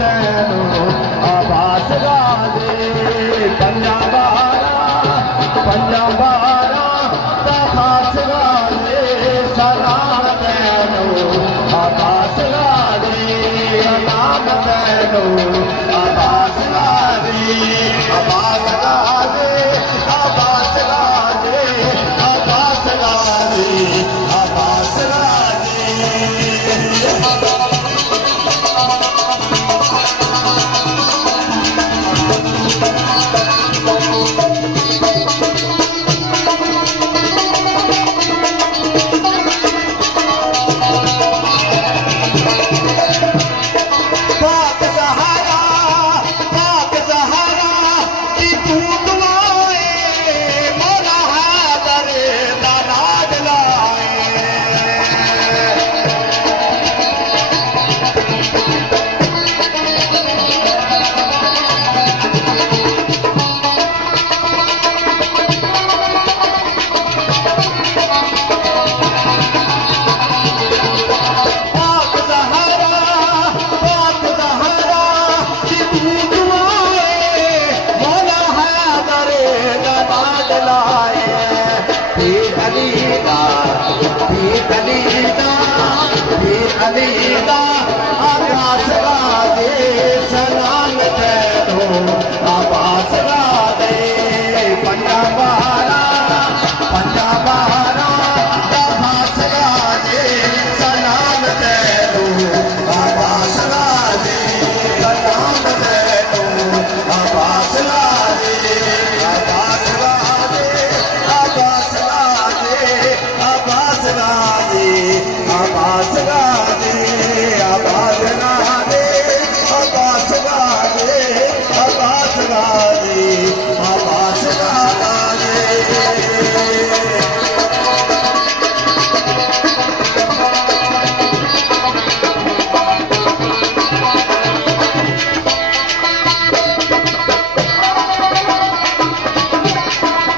तैनू आवास गाजे पंजा बारा दा खास गाजे सलाम तैनू आवास गाजे सलाम तैनू आवास गाजे आवास गाजे आवास गाजे आवास गाजे आवास गाजे अलीदा आवास गाजे सलाम तैनू आवास गाजे पंजा बारा आवास गाजे सलाम तैनू आवास गाजे सलाम तैनू आवास गाजे आवास गाजे आवास गाजे आवास गाजे आवास गाजे आवास गाजे आवास गाजे आवास गाजे आवास गाजे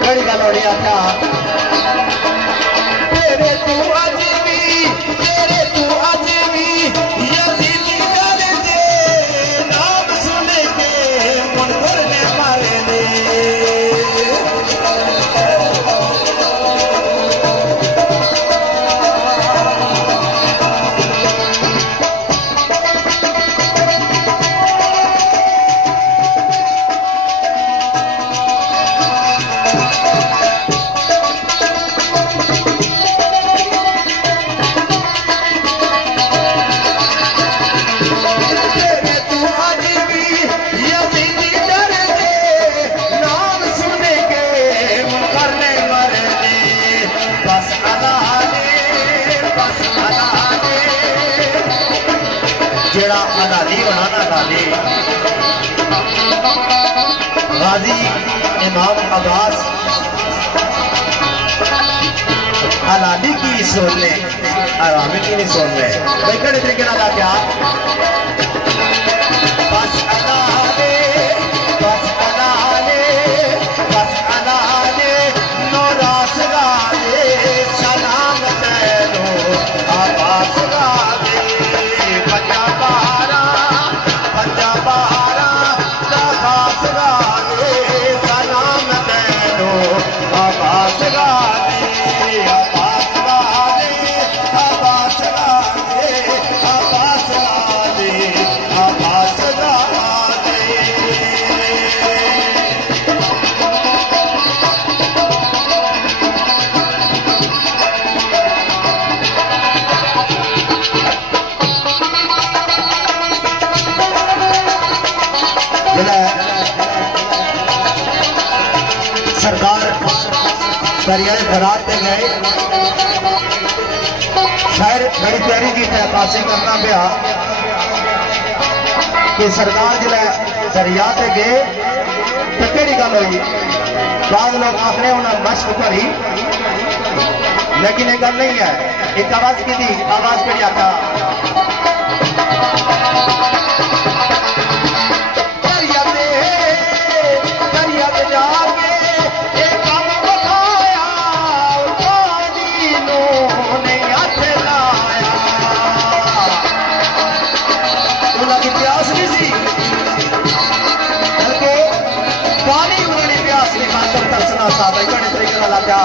बड़ी गल होनी आख्या तेरे तू अज भी यजीदी दर दे नाम सुन के मुनकर ने मारे दे जेड़ा अदाली बना ना अदाली गाजी इमाम अब्बास अलाली की सुन ले आरामी की नहीं सुन ले कड़े तरीके ना क्या बस अदाले बस अदाले बस अदाले नो रास गाजे सलाम तैनू आवास गाजे पंजा बारा आवास गाजे सलाम तैनू आवास गाजे आवास गाजे आवास गाजे आवास गाजे आवास गाजे सरकार दरिया फरात पे गए शायर बड़ी प्यारी की पासे करना पिया कि सरकार जिला दरिया पे गए तो केड़ी गल हुई बाद लोग आखने उन्हें मश्क भरी लेकिन ये गल नहीं है एक आवाज की थी आवाज केड़ी आता प्यास नहीं सी साहब बड़े तरीके ਨਾਲ ਆਜਾ